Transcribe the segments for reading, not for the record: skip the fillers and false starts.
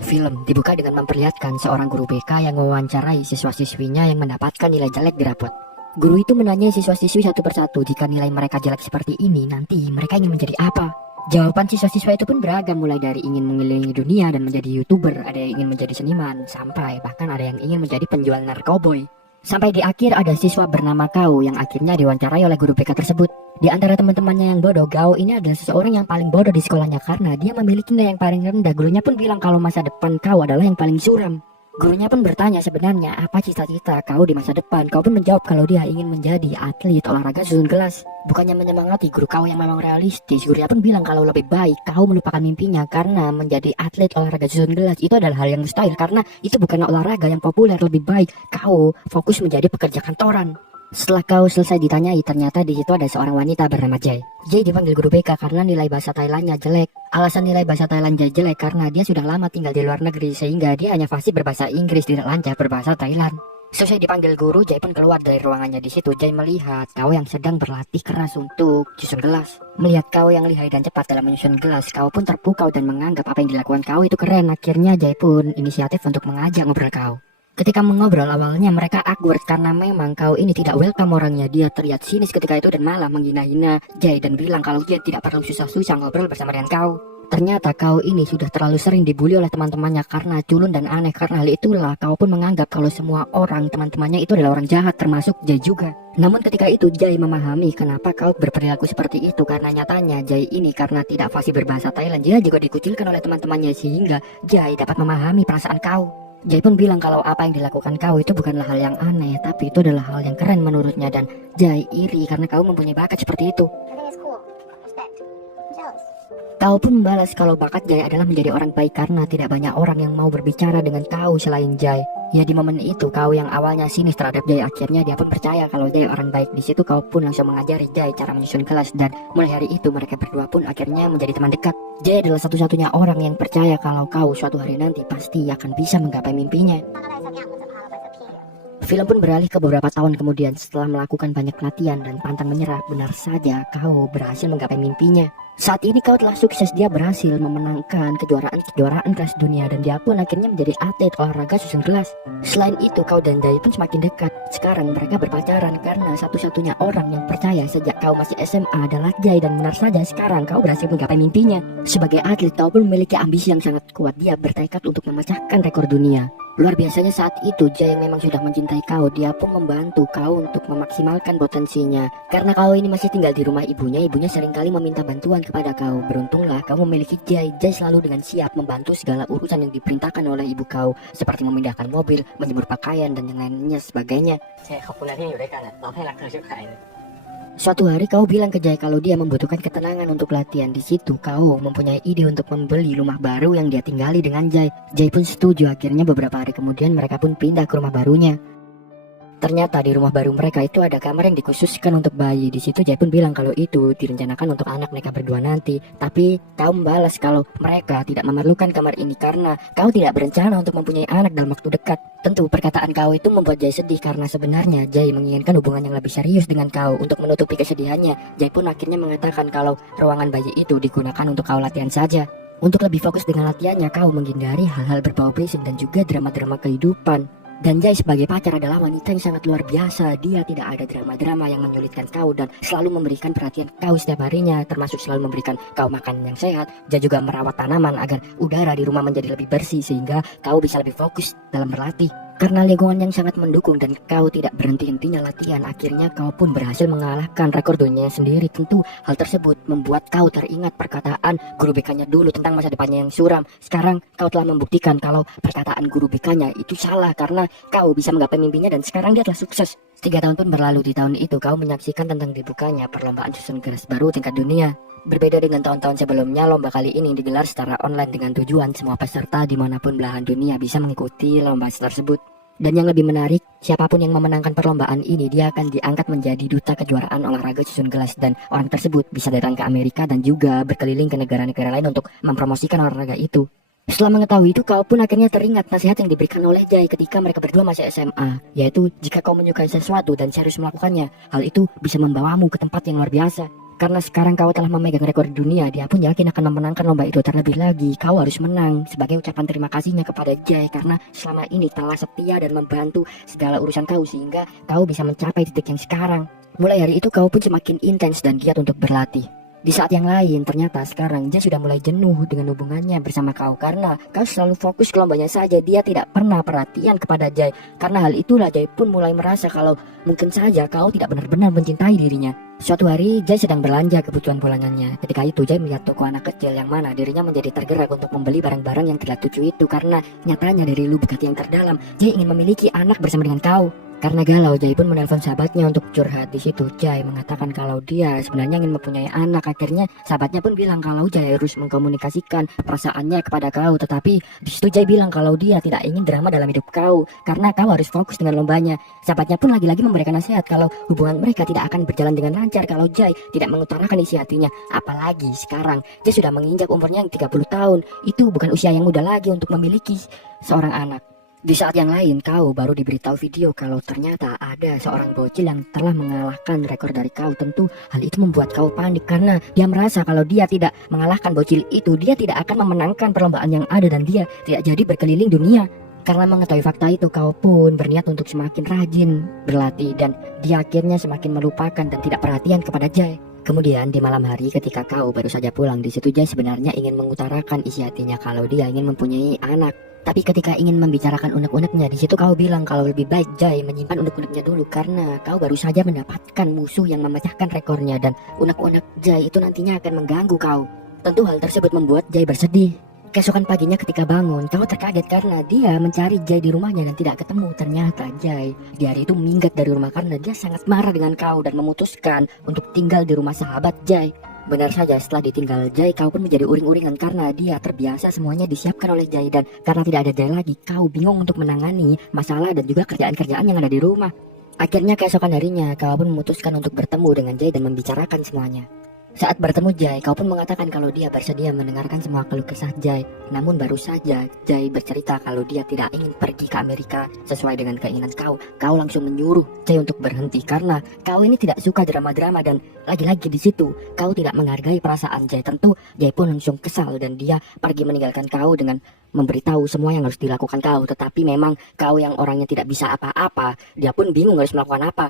Film dibuka dengan memperlihatkan seorang guru BK yang mewawancarai siswa-siswinya yang mendapatkan nilai jelek di rapot. Guru itu menanyai siswa-siswi satu persatu, jika nilai mereka jelek seperti ini, nanti mereka ingin menjadi apa? Jawaban siswa-siswa itu pun beragam, mulai dari ingin mengelilingi dunia dan menjadi YouTuber, ada yang ingin menjadi seniman, sampai bahkan ada yang ingin menjadi penjual narkoboy. Sampai di akhir ada siswa bernama Kau yang akhirnya diwawancarai oleh guru BK tersebut. Di antara teman-temannya yang bodoh, Gao ini adalah seseorang yang paling bodoh di sekolahnya karena dia memiliki nilai yang paling rendah. Gurunya pun bilang kalau masa depan Kau adalah yang paling suram. Gurunya pun bertanya sebenarnya apa cita-cita Kau di masa depan. Kau pun menjawab kalau dia ingin menjadi atlet olahraga susun gelas. Bukannya menyemangati guru Kau yang memang realistis, gurunya pun bilang kalau lebih baik Kau melupakan mimpinya karena menjadi atlet olahraga susun gelas itu adalah hal yang mustahil karena itu bukan olahraga yang populer. Lebih baik Kau fokus menjadi pekerja kantoran. Setelah Kau selesai ditanyai, ternyata di situ ada seorang wanita bernama Jay. Jay dipanggil guru BK karena nilai bahasa Thailandnya jelek. Alasan nilai bahasa Thailand Jay jelek karena dia sudah lama tinggal di luar negeri sehingga dia hanya fasih berbahasa Inggris, tidak lancar berbahasa Thailand. Selesai dipanggil guru, Jay pun keluar dari ruangannya. Di situ Jay melihat Kau yang sedang berlatih keras untuk susun gelas. Melihat Kau yang lihai dan cepat dalam menyusun gelas, Kau pun terpukau dan menganggap apa yang dilakukan Kau itu keren. Akhirnya Jay pun inisiatif untuk mengajak ngobrol Kau. Ketika mengobrol awalnya mereka awkward karena memang Kau ini tidak welcome orangnya. Dia terlihat sinis ketika itu dan malah menghina-hina Jay dan bilang kalau Jay tidak perlu susah-susah ngobrol bersama dengan Kau. Ternyata Kau ini sudah terlalu sering dibully oleh teman-temannya karena culun dan aneh. Karena hal itulah Kau pun menganggap kalau semua orang teman-temannya itu adalah orang jahat, termasuk Jay juga. Namun ketika itu Jay memahami kenapa Kau berperilaku seperti itu karena nyatanya Jay ini karena tidak fasih berbahasa Thailand, dia juga dikucilkan oleh teman-temannya sehingga Jay dapat memahami perasaan Kau. Jay pun bilang kalau apa yang dilakukan Kau itu bukanlah hal yang aneh, tapi itu adalah hal yang keren menurutnya dan Jay iri karena Kau mempunyai bakat seperti itu. Kau pun membalas kalau bakat Jay adalah menjadi orang baik karena tidak banyak orang yang mau berbicara dengan Kau selain Jay. Ya di momen itu Kau yang awalnya sinis terhadap Jay akhirnya dia pun percaya kalau Jay orang baik. Di situ Kau pun langsung mengajari Jay cara menyusun kelas dan mulai hari itu mereka berdua pun akhirnya menjadi teman dekat. Jay adalah satu-satunya orang yang percaya kalau Kau suatu hari nanti pasti akan bisa menggapai mimpinya. Film pun beralih ke beberapa tahun kemudian. Setelah melakukan banyak latihan dan pantang menyerah, benar saja Kau berhasil menggapai mimpinya. Saat ini Kau telah sukses, dia berhasil memenangkan kejuaraan kelas dunia dan dia pun akhirnya menjadi atlet olahraga susun gelas. Selain itu Kau dan Jay pun semakin dekat. Sekarang mereka berpacaran karena satu-satunya orang yang percaya sejak Kau masih SMA adalah Jay dan benar saja sekarang Kau berhasil menggapai mimpinya. Sebagai atlet Kau pun memiliki ambisi yang sangat kuat. Dia bertekad untuk memecahkan rekor dunia. Luar biasanya saat itu Jay yang memang sudah mencintai Kau, dia pun membantu Kau untuk memaksimalkan potensinya. Karena Kau ini masih tinggal di rumah ibunya seringkali meminta bantuan kepada Kau. Beruntunglah Kau memiliki Jay. Jay selalu dengan siap membantu segala urusan yang diperintahkan oleh ibu Kau, seperti memindahkan mobil, menjemur pakaian dan yang lainnya sebagainya. Suatu hari Kau bilang ke Jay kalau dia membutuhkan ketenangan untuk latihan. Di situ Kau mempunyai ide untuk membeli rumah baru yang dia tinggali dengan Jay. Jay pun setuju. Akhirnya beberapa hari kemudian mereka pun pindah ke rumah barunya. Ternyata di rumah baru mereka itu ada kamar yang dikhususkan untuk bayi. Di situ Jay pun bilang kalau itu direncanakan untuk anak mereka berdua nanti. Tapi Kau membalas kalau mereka tidak memerlukan kamar ini karena Kau tidak berencana untuk mempunyai anak dalam waktu dekat. Tentu perkataan Kau itu membuat Jay sedih karena sebenarnya Jay menginginkan hubungan yang lebih serius dengan Kau. Untuk menutupi kesedihannya, Jay pun akhirnya mengatakan kalau ruangan bayi itu digunakan untuk Kau latihan saja. Untuk lebih fokus dengan latihannya, Kau menghindari hal-hal berbau berisik dan juga drama-drama kehidupan. Dan Jay sebagai pacar adalah wanita yang sangat luar biasa. Dia tidak ada drama-drama yang menyulitkan Kau dan selalu memberikan perhatian Kau setiap harinya, termasuk selalu memberikan Kau makan yang sehat. Jay juga merawat tanaman agar udara di rumah menjadi lebih bersih sehingga Kau bisa lebih fokus dalam berlatih. Karena lingkungan yang sangat mendukung dan Kau tidak berhenti-hentinya latihan, akhirnya Kau pun berhasil mengalahkan rekor dunia sendiri. Tentu hal tersebut membuat Kau teringat perkataan guru BK-nya dulu tentang masa depannya yang suram. Sekarang Kau telah membuktikan kalau perkataan guru BK-nya itu salah karena Kau bisa menggapai mimpinya dan sekarang dia telah sukses. 3 tahun pun berlalu. Di tahun itu Kau menyaksikan tentang dibukanya perlombaan susun gelas baru tingkat dunia. Berbeda dengan tahun-tahun sebelumnya, lomba kali ini digelar secara online dengan tujuan semua peserta dimanapun belahan dunia bisa mengikuti lomba tersebut. Dan yang lebih menarik, siapapun yang memenangkan perlombaan ini, dia akan diangkat menjadi duta kejuaraan olahraga susun gelas. Dan orang tersebut bisa datang ke Amerika dan juga berkeliling ke negara-negara lain untuk mempromosikan olahraga itu. Setelah mengetahui itu, kau pun akhirnya teringat nasihat yang diberikan oleh Jai ketika mereka berdua masih SMA, yaitu jika kau menyukai sesuatu dan serius melakukannya, hal itu bisa membawamu ke tempat yang luar biasa. Karena sekarang kau telah memegang rekor dunia, dia pun yakin akan memenangkan lomba itu. Terlebih lagi, kau harus menang sebagai ucapan terima kasihnya kepada Jai karena selama ini telah setia dan membantu segala urusan kau sehingga kau bisa mencapai titik yang sekarang. Mulai hari itu kau pun semakin intens dan giat untuk berlatih. Di saat yang lain, ternyata sekarang Jai sudah mulai jenuh dengan hubungannya bersama kau karena kau selalu fokus ke lombanya saja. Dia tidak pernah perhatian kepada Jai. Karena hal itulah Jai pun mulai merasa kalau mungkin saja kau tidak benar-benar mencintai dirinya. Suatu hari Jai sedang belanja kebutuhan bulanannya. Ketika itu Jai melihat toko anak kecil yang mana dirinya menjadi tergerak untuk membeli barang-barang yang tidak lucu itu. Karena nyatanya dari lubuk hati yang terdalam Jai ingin memiliki anak bersama dengan kau. Karena galau, Jai pun menelpon sahabatnya untuk curhat. Di situ Jai mengatakan kalau dia sebenarnya ingin mempunyai anak. Akhirnya sahabatnya pun bilang kalau Jai harus mengkomunikasikan perasaannya kepada kau. Tetapi di situ Jai bilang kalau dia tidak ingin drama dalam hidup kau karena kau harus fokus dengan lombanya. Sahabatnya pun lagi-lagi memberikan nasihat kalau hubungan mereka tidak akan berjalan dengan lancar kalau Jai tidak mengutarakan isi hatinya. Apalagi sekarang Jai sudah menginjak umurnya yang 30 tahun. Itu bukan usia yang muda lagi untuk memiliki seorang anak. Di saat yang lain, kau baru diberitahu video kalau ternyata ada seorang bocil yang telah mengalahkan rekor dari kau. Tentu hal itu membuat kau panik karena dia merasa kalau dia tidak mengalahkan bocil itu, dia tidak akan memenangkan perlombaan yang ada dan dia tidak jadi berkeliling dunia. Karena mengetahui fakta itu, kau pun berniat untuk semakin rajin berlatih dan dia akhirnya semakin melupakan dan tidak perhatian kepada Jai. Kemudian di malam hari ketika kau baru saja pulang, di situ Jai sebenarnya ingin mengutarakan isi hatinya kalau dia ingin mempunyai anak. Tapi ketika ingin membicarakan unek-uneknya, di situ kau bilang kalau lebih baik Jai menyimpan unek-uneknya dulu karena kau baru saja mendapatkan musuh yang memecahkan rekornya dan unek-unek Jai itu nantinya akan mengganggu kau. Tentu hal tersebut membuat Jai bersedih. Keesokan paginya ketika bangun, kau terkaget karena dia mencari Jai di rumahnya dan tidak ketemu. Ternyata Jai di hari itu minggat dari rumah karena dia sangat marah dengan kau dan memutuskan untuk tinggal di rumah sahabat Jai. Benar saja, setelah ditinggal Jai, kau pun menjadi uring-uringan karena dia terbiasa semuanya disiapkan oleh Jai. Dan karena tidak ada Jai lagi, kau bingung untuk menangani masalah dan juga kerjaan-kerjaan yang ada di rumah. Akhirnya keesokan harinya, kau pun memutuskan untuk bertemu dengan Jai dan membicarakan semuanya. Saat bertemu Jai, kau pun mengatakan kalau dia bersedia mendengarkan semua keluh kesah Jai. Namun baru saja Jai bercerita kalau dia tidak ingin pergi ke Amerika sesuai dengan keinginan kau. Kau langsung menyuruh Jai untuk berhenti karena kau ini tidak suka drama-drama dan lagi-lagi di situ kau tidak menghargai perasaan Jai. Tentu Jai pun langsung kesal dan dia pergi meninggalkan kau dengan memberitahu semua yang harus dilakukan kau. Tetapi memang kau yang orangnya tidak bisa apa-apa, dia pun bingung harus melakukan apa.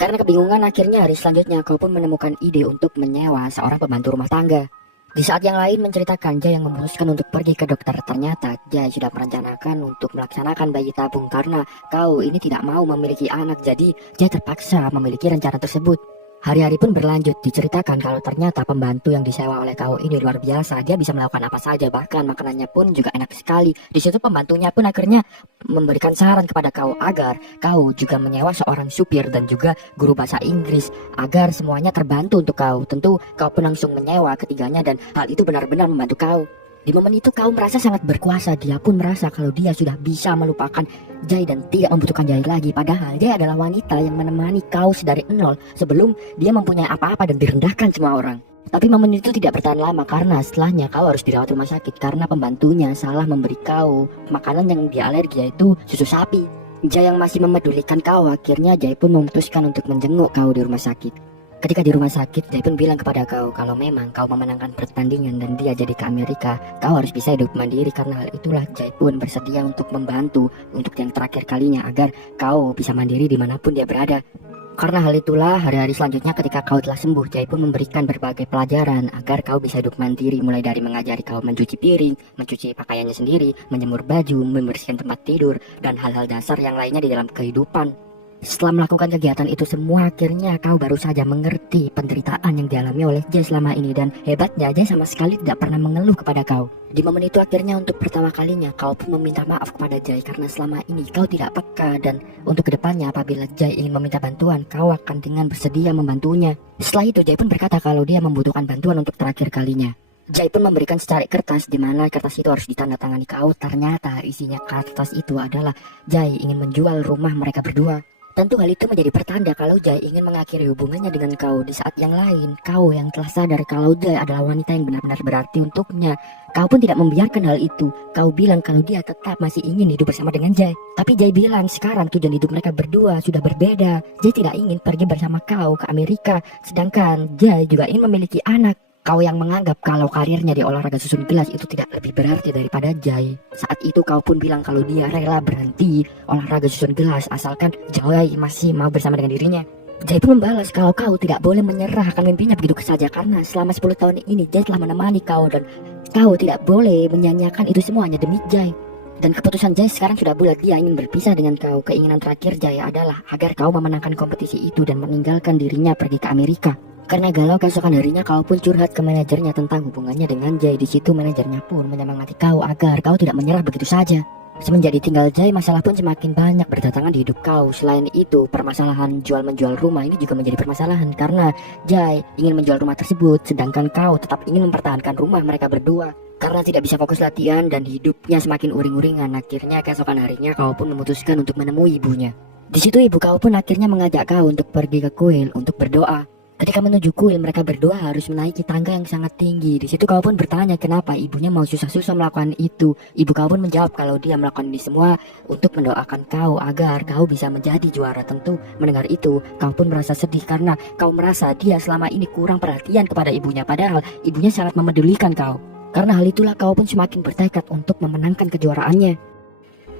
Karena kebingungan, akhirnya hari selanjutnya kau pun menemukan ide untuk menyewa seorang pembantu rumah tangga. Di saat yang lain menceritakan Jai yang memutuskan untuk pergi ke dokter. Ternyata Jai sudah merencanakan untuk melaksanakan bayi tabung karena kau ini tidak mau memiliki anak. Jadi Jai terpaksa memiliki rencana tersebut. Hari-hari pun berlanjut, diceritakan kalau ternyata pembantu yang disewa oleh kau ini luar biasa. Dia bisa melakukan apa saja, bahkan makanannya pun juga enak sekali. Di situ pembantunya pun akhirnya memberikan saran kepada kau agar kau juga menyewa seorang supir dan juga guru bahasa Inggris agar semuanya terbantu untuk kau. Tentu kau pun langsung menyewa ketiganya dan hal itu benar-benar membantu kau. Di momen itu kau merasa sangat berkuasa. Dia pun merasa kalau dia sudah bisa melupakan Jai dan tidak membutuhkan Jai lagi. Padahal Jai adalah wanita yang menemani kau sedari nol sebelum dia mempunyai apa-apa dan direndahkan semua orang. Tapi momen itu tidak bertahan lama karena setelahnya kau harus dirawat rumah sakit karena pembantunya salah memberi kau makanan yang dia alergi, yaitu susu sapi. Jai yang masih memedulikan kau, akhirnya Jai pun memutuskan untuk menjenguk kau di rumah sakit. Ketika di rumah sakit, Jai pun bilang kepada kau kalau memang kau memenangkan pertandingan dan dia jadi ke Amerika, kau harus bisa hidup mandiri. Karena hal itulah Jai pun bersedia untuk membantu untuk yang terakhir kalinya agar kau bisa mandiri dimanapun dia berada. Karena hal itulah hari-hari selanjutnya ketika kau telah sembuh, Jai pun memberikan berbagai pelajaran agar kau bisa hidup mandiri, mulai dari mengajari kau mencuci piring, mencuci pakaiannya sendiri, menjemur baju, membersihkan tempat tidur, dan hal-hal dasar yang lainnya di dalam kehidupan. Setelah melakukan kegiatan itu semua, akhirnya kau baru saja mengerti penderitaan yang dialami oleh Jai selama ini. Dan hebatnya Jai sama sekali tidak pernah mengeluh kepada kau. Di momen itu akhirnya untuk pertama kalinya kau pun meminta maaf kepada Jai karena selama ini kau tidak peka. Dan untuk kedepannya apabila Jai ingin meminta bantuan, kau akan dengan bersedia membantunya. Setelah itu Jai pun berkata kalau dia membutuhkan bantuan untuk terakhir kalinya. Jai pun memberikan secari kertas di mana kertas itu harus ditandatangani kau. Ternyata isinya kertas itu adalah Jai ingin menjual rumah mereka berdua. Tentu hal itu menjadi pertanda kalau Jai ingin mengakhiri hubungannya dengan kau. Di saat yang lain, kau yang telah sadar kalau Jai adalah wanita yang benar-benar berarti untuknya. Kau pun tidak membiarkan hal itu. Kau bilang kalau dia tetap masih ingin hidup bersama dengan Jai. Tapi Jai bilang sekarang tujuan hidup mereka berdua sudah berbeda. Jai tidak ingin pergi bersama kau ke Amerika, sedangkan Jai juga ingin memiliki anak. Kau yang menganggap kalau karirnya di olahraga susun gelas itu tidak lebih berarti daripada Jai. Saat itu kau pun bilang kalau dia rela berhenti olahraga susun gelas asalkan Jai masih mau bersama dengan dirinya. Jai pun membalas kalau kau tidak boleh menyerah akan mimpinya begitu saja karena selama 10 tahun ini Jai telah menemani kau dan kau tidak boleh menyanyiakan itu semuanya demi Jai. Dan keputusan Jai sekarang sudah bulat, dia ingin berpisah dengan kau. Keinginan terakhir Jai adalah agar kau memenangkan kompetisi itu dan meninggalkan dirinya pergi ke Amerika. Karena galau keesokan harinya kau pun curhat ke manajernya tentang hubungannya dengan Jai. Di situ manajernya pun menyemangati kau agar kau tidak menyerah begitu saja. Semenjak ditinggal Jai, masalah pun semakin banyak berdatangan di hidup kau. Selain itu, permasalahan jual-menjual rumah ini juga menjadi permasalahan karena Jai ingin menjual rumah tersebut, sedangkan kau tetap ingin mempertahankan rumah mereka berdua. Karena tidak bisa fokus latihan dan hidupnya semakin uring-uringan, akhirnya keesokan harinya kau pun memutuskan untuk menemui ibunya. Di situ ibu kau pun akhirnya mengajak kau untuk pergi ke kuil untuk berdoa. Ketika menuju kuil, mereka berdua harus menaiki tangga yang sangat tinggi. Di situ kau pun bertanya kenapa ibunya mau susah-susah melakukan itu. Ibu kau pun menjawab kalau dia melakukan ini semua untuk mendoakan kau agar kau bisa menjadi juara. Tentu mendengar itu, kau pun merasa sedih karena kau merasa dia selama ini kurang perhatian kepada ibunya. Padahal ibunya sangat memedulikan kau. Karena hal itulah kau pun semakin bertekad untuk memenangkan kejuaraannya.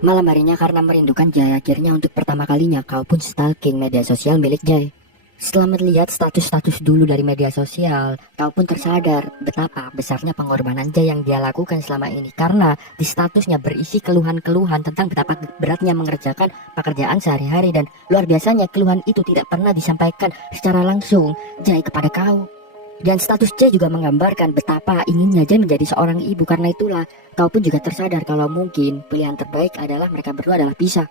Malam harinya karena merindukan Jai, akhirnya untuk pertama kalinya kau pun stalking media sosial milik Jai. Setelah melihat status-status dulu dari media sosial, kau pun tersadar betapa besarnya pengorbanan Jai yang dia lakukan selama ini. Karena di statusnya berisi keluhan-keluhan tentang betapa beratnya mengerjakan pekerjaan sehari-hari. Dan luar biasanya keluhan itu tidak pernah disampaikan secara langsung Jai kepada kau. Dan status Jai juga menggambarkan betapa inginnya Jai menjadi seorang ibu. Karena itulah kau pun juga tersadar kalau mungkin pilihan terbaik adalah mereka berdua adalah pisah.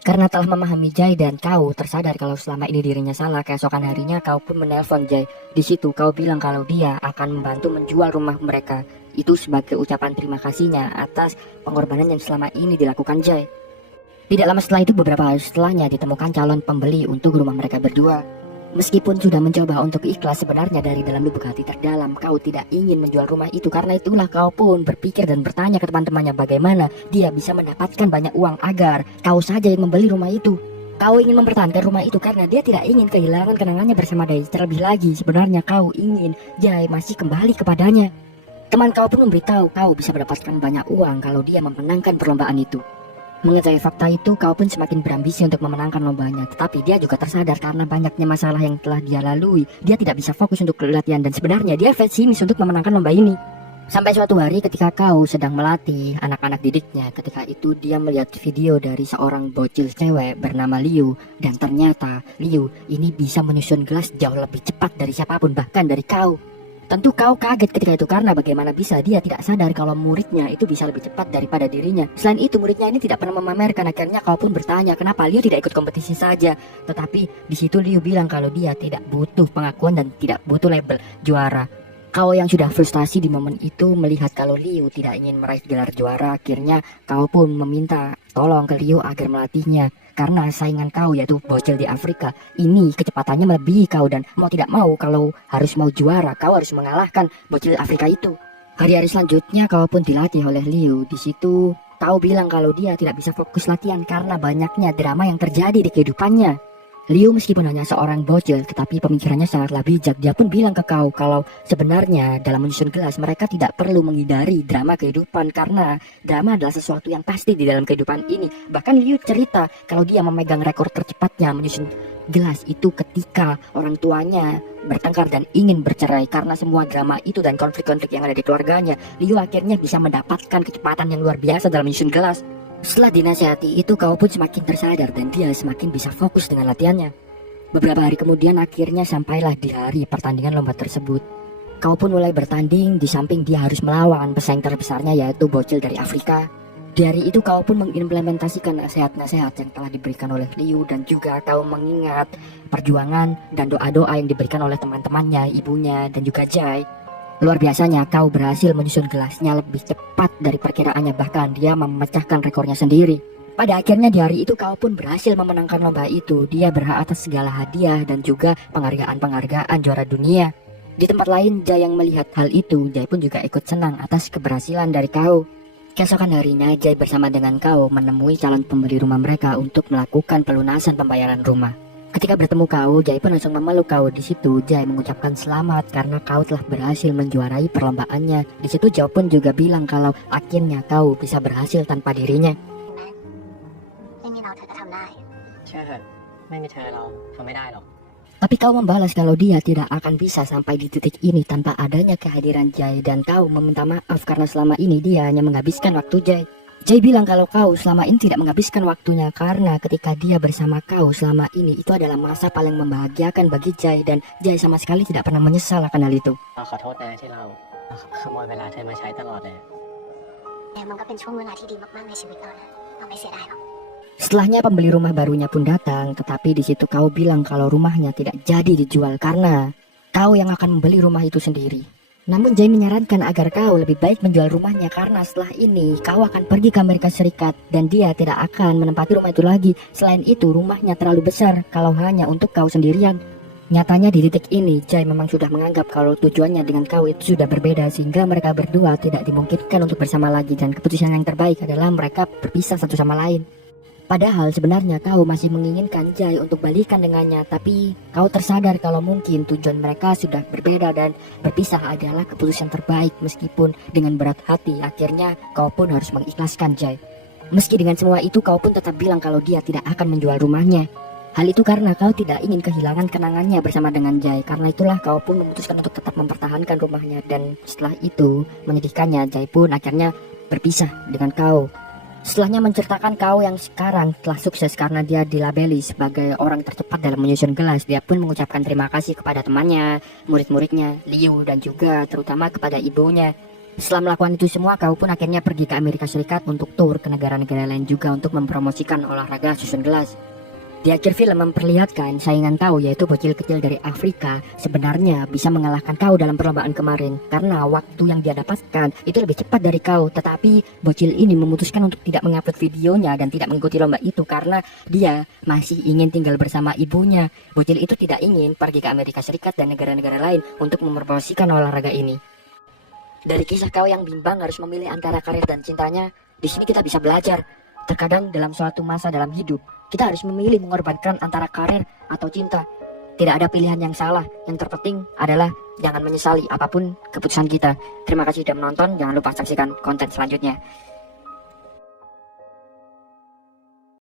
Karena telah memahami Jai dan kau tersadar kalau selama ini dirinya salah, keesokan harinya kau pun menelpon Jai. Di situ kau bilang kalau dia akan membantu menjual rumah mereka. Itu sebagai ucapan terima kasihnya atas pengorbanan yang selama ini dilakukan Jai. Tidak lama setelah itu, beberapa hari setelahnya ditemukan calon pembeli untuk rumah mereka berdua. Meskipun sudah mencoba untuk ikhlas, sebenarnya dari dalam lubuk hati terdalam kau tidak ingin menjual rumah itu. Karena itulah kau pun berpikir dan bertanya ke teman-temannya bagaimana dia bisa mendapatkan banyak uang agar kau saja yang membeli rumah itu. Kau ingin mempertahankan rumah itu karena dia tidak ingin kehilangan kenangannya bersama Jai. Terlebih lagi sebenarnya kau ingin Jai masih kembali kepadanya. Teman kau pun memberitahu kau bisa mendapatkan banyak uang kalau dia memenangkan perlombaan itu. Mengetahui fakta itu, kau pun semakin berambisi untuk memenangkan lombanya. Tetapi dia juga tersadar karena banyaknya masalah yang telah dia lalui, dia tidak bisa fokus untuk latihan dan sebenarnya dia pesimis untuk memenangkan lomba ini. Sampai suatu hari ketika kau sedang melatih anak-anak didiknya, ketika itu dia melihat video dari seorang bocil cewek bernama Liu. Dan ternyata Liu ini bisa menyusun gelas jauh lebih cepat dari siapapun, bahkan dari kau. Tentu kau kaget ketika itu karena bagaimana bisa dia tidak sadar kalau muridnya itu bisa lebih cepat daripada dirinya. Selain itu muridnya ini tidak pernah memamerkan. Akhirnya kau pun bertanya kenapa Liu tidak ikut kompetisi saja. Tetapi di situ Liu bilang kalau dia tidak butuh pengakuan dan tidak butuh label juara. Kau yang sudah frustasi di momen itu melihat kalau Liu tidak ingin meraih gelar juara, akhirnya kau pun meminta tolong ke Liu agar melatihnya. Karena saingan kau yaitu bocil di Afrika ini kecepatannya melebihi kau dan mau tidak mau kalau harus mau juara kau harus mengalahkan bocil Afrika itu. Hari-hari selanjutnya kau pun dilatih oleh Liu. Di situ kau bilang kalau dia tidak bisa fokus latihan karena banyaknya drama yang terjadi di kehidupannya. Liu meskipun hanya seorang bocil tetapi pemikirannya sangatlah bijak. Dia pun bilang ke kau kalau sebenarnya dalam menyusun gelas mereka tidak perlu menghindari drama kehidupan karena drama adalah sesuatu yang pasti di dalam kehidupan ini. Bahkan Liu cerita kalau dia memegang rekor tercepatnya menyusun gelas itu ketika orang tuanya bertengkar dan ingin bercerai. Karena semua drama itu dan konflik-konflik yang ada di keluarganya, Liu akhirnya bisa mendapatkan kecepatan yang luar biasa dalam menyusun gelas. Setelah dinasihati itu kau pun semakin tersadar dan dia semakin bisa fokus dengan latihannya. Beberapa hari kemudian akhirnya sampailah di hari pertandingan lomba tersebut. Kau pun mulai bertanding di samping dia harus melawan pesaing terbesarnya yaitu bocil dari Afrika. Di hari itu kau pun mengimplementasikan nasihat-nasihat yang telah diberikan oleh Liu dan juga kau mengingat perjuangan dan doa-doa yang diberikan oleh teman-temannya, ibunya dan juga Jai. Luar biasanya kau berhasil menyusun gelasnya lebih cepat dari perkiraannya, bahkan dia memecahkan rekornya sendiri. Pada akhirnya di hari itu kau pun berhasil memenangkan lomba itu. Dia berhak atas segala hadiah dan juga penghargaan-penghargaan juara dunia. Di tempat lain, Jai yang melihat hal itu, Jai pun juga ikut senang atas keberhasilan dari kau. Keesokan harinya, Jai bersama dengan kau menemui calon pembeli rumah mereka untuk melakukan pelunasan pembayaran rumah. Ketika bertemu kau, Jai pun langsung memeluk kau. Di situ, Jai mengucapkan selamat karena kau telah berhasil menjuarai perlombaannya. Di situ, Jai pun juga bilang kalau akhirnya kau bisa berhasil tanpa dirinya. เชื่อเถอะไม่มีเธอเราทำไม่ได้หรอก Tapi kau membalas kalau dia tidak akan bisa sampai di titik ini tanpa adanya kehadiran Jai, dan kau meminta maaf karena selama ini dia hanya menghabiskan waktu Jai. Jai bilang kalau kau selama ini tidak menghabiskan waktunya karena ketika dia bersama kau selama ini itu adalah masa paling membahagiakan bagi Jai, dan Jai sama sekali tidak pernah menyesal akan hal itu. เราขอโทษนะที่เราขโมยเวลาเธอมาใช้ตลอดเลย แต่มันก็เป็นช่วงเวลาที่ดีมากๆในชีวิตเรานะเราไม่เสียดายหรอก Setelahnya pembeli rumah barunya pun datang, tetapi di situ kau bilang kalau rumahnya tidak jadi dijual karena kau yang akan membeli rumah itu sendiri. Namun Jai menyarankan agar kau lebih baik menjual rumahnya karena setelah ini kau akan pergi ke Amerika Serikat dan dia tidak akan menempati rumah itu lagi. Selain itu rumahnya terlalu besar kalau hanya untuk kau sendirian. Nyatanya di titik ini Jai memang sudah menganggap kalau tujuannya dengan kau itu sudah berbeda sehingga mereka berdua tidak dimungkinkan untuk bersama lagi, dan keputusan yang terbaik adalah mereka berpisah satu sama lain. Padahal sebenarnya kau masih menginginkan Jai untuk balikan dengannya, tapi kau tersadar kalau mungkin tujuan mereka sudah berbeda dan berpisah adalah keputusan terbaik. Meskipun dengan berat hati, akhirnya kau pun harus mengikhlaskan Jai. Meski dengan semua itu kau pun tetap bilang kalau dia tidak akan menjual rumahnya. Hal itu karena kau tidak ingin kehilangan kenangannya bersama dengan Jai. Karena itulah kau pun memutuskan untuk tetap mempertahankan rumahnya, dan setelah itu menyedihkannya Jai pun akhirnya berpisah dengan kau. Setelahnya menceritakan kau yang sekarang telah sukses karena dia dilabeli sebagai orang tercepat dalam menyusun gelas. Dia pun mengucapkan terima kasih kepada temannya, murid-muridnya, Liu, dan juga terutama kepada ibunya. Setelah melakukan itu semua, kau pun akhirnya pergi ke Amerika Serikat untuk tur ke negara-negara lain juga untuk mempromosikan olahraga susun gelas. Di akhir film memperlihatkan saingan kau yaitu bocil kecil dari Afrika sebenarnya bisa mengalahkan kau dalam perlombaan kemarin karena waktu yang dia dapatkan itu lebih cepat dari kau, tetapi bocil ini memutuskan untuk tidak mengupload videonya dan tidak mengikuti lomba itu karena dia masih ingin tinggal bersama ibunya. Bocil itu tidak ingin pergi ke Amerika Serikat dan negara-negara lain untuk mempromosikan olahraga ini. Dari kisah kau yang bimbang harus memilih antara karir dan cintanya, di sini kita bisa belajar. Terkadang dalam suatu masa dalam hidup, kita harus memilih mengorbankan antara karir atau cinta. Tidak ada pilihan yang salah. Yang terpenting adalah jangan menyesali apapun keputusan kita. Terima kasih sudah menonton. Jangan lupa saksikan konten selanjutnya.